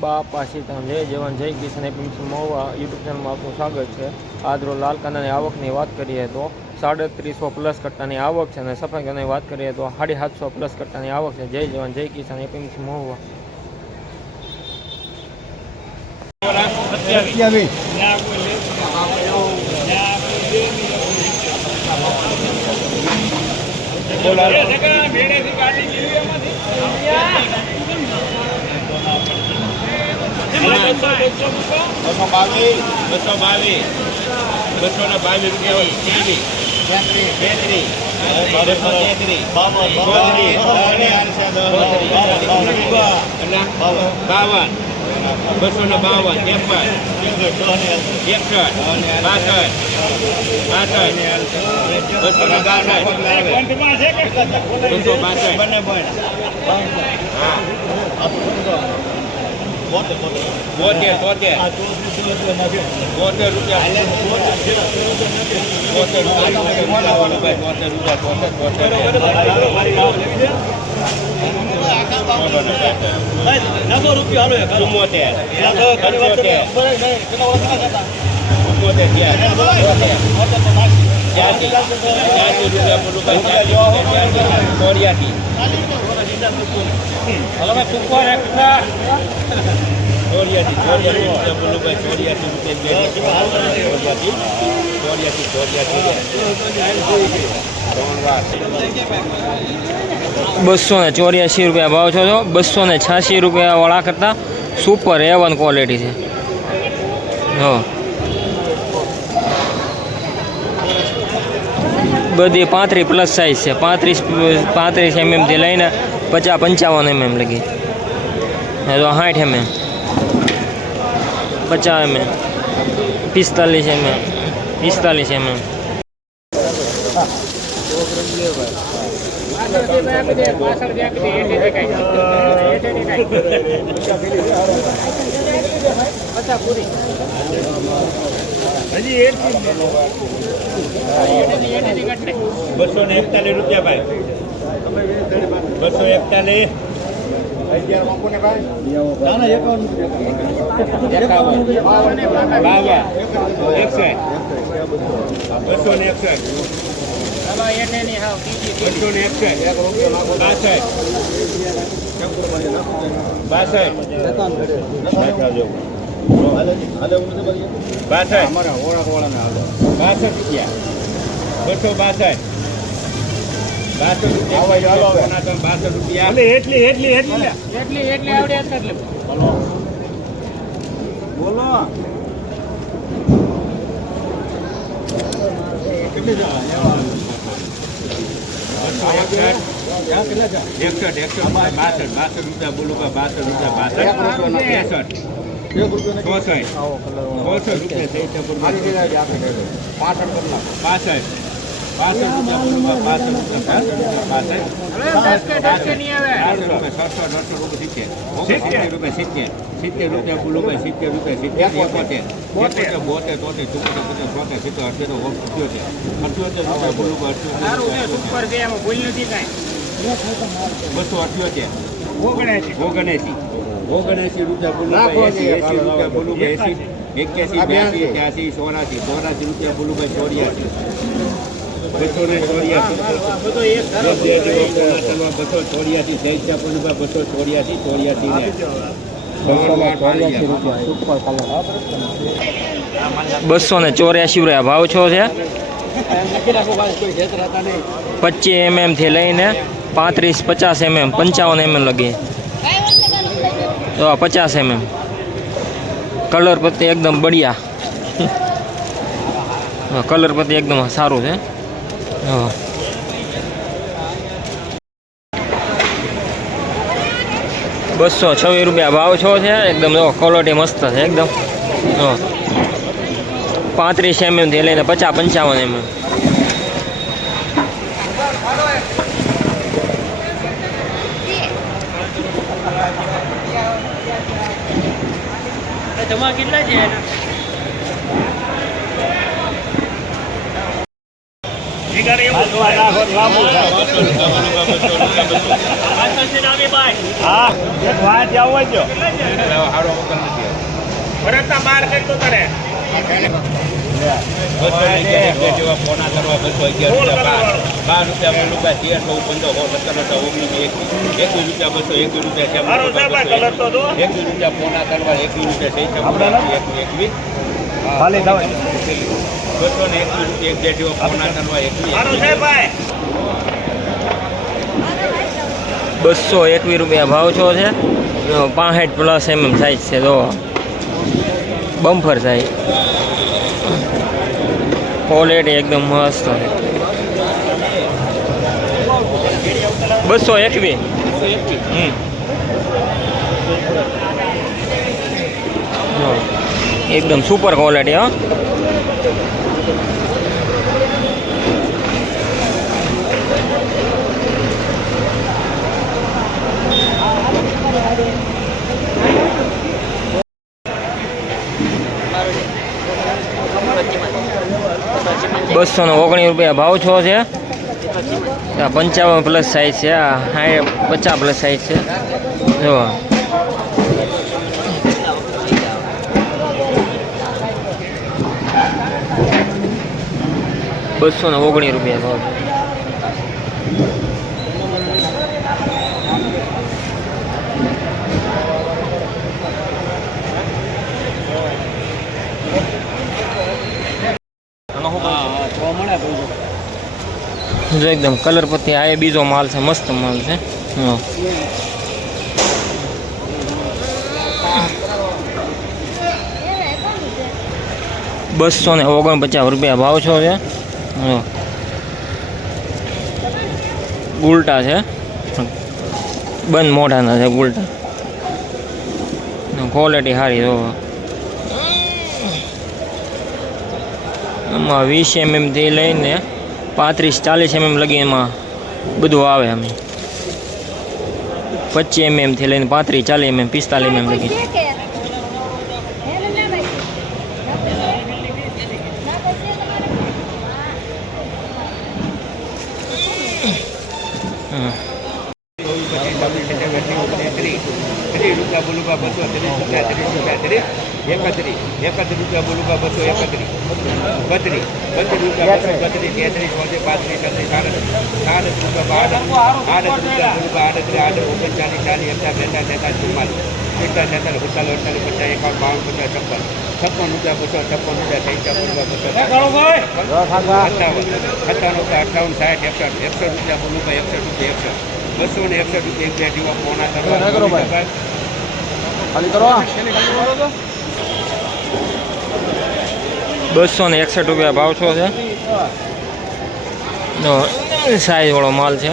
બાપા સીતારામ, જય જવાન જય કિસાન એપીએમસી મહુવા યુટ્યુબ ચેનલમાં આપનું સ્વાગત છે। આજરો લાલ કાંદાની આવકની વાત કરીએ તો 350 પ્લસ કટ્ટાની આવક છે અને સફેદ કાંદાની વાત કરીએ તો 750 પ્લસ કટ્ટાની આવક છે। જય જવાન જય કિસાન એપીએમસી મહુવા। ₹284 ભાવ છો તો 286 રૂપિયા વાળા કરતા સુપર A1 ક્વોલિટી છે। બધી 35 પ્લસ સાઇઝ છે। 35 mm થી લઈને 50-55 mm લગી, તો 60 mm, 50 mm, 45 mm, 45 mm। ₹241 ભાઈ, 241 રૂપિયા ભાવ છો છે। 25 mm થી લઈને 35-50 mm, 55 mm લગી, તો 50 mm। કલર પત્તી એકદમ બઢિયા, કલર પત્તી એકદમ સારું છે। ₹226 ભાવ છો છે। એકદમ ક્વોલિટી મસ્ત છે એકદમ। 35 mm થી લઈને 50-55 mm। તમારે કેટલા છે? ₹221 ભાવ છો છે 65+ mm સાઈઝ છે જો બમ્ફર સાઈઝ ક્વોલિટી એકદમ મસ્ત છે 221 એકદમ સુપર ક્વોલિટી હો ₹219 ભાવ છો છે 55+ સાઈઝ છે આ 50+ સાઈઝ છે જો ₹219 ભાવ જો એકદમ કલર પત્તી આ બીજો માલ છે મસ્ત માલ છે હા ₹249 ભાવ છો છે ગુલટા છે બંધ મોઢાના છે ગુલટા ક્વોલિટી સારી જો આમાં 20 mm થી લઈને 35-40 mm લગી એમાં બધું આવે અમે 25 mm થી લઈને 35-40 mm 45 mm લગી ₹261 ભાવ છો છે સાઈઝ વાળો માલ છે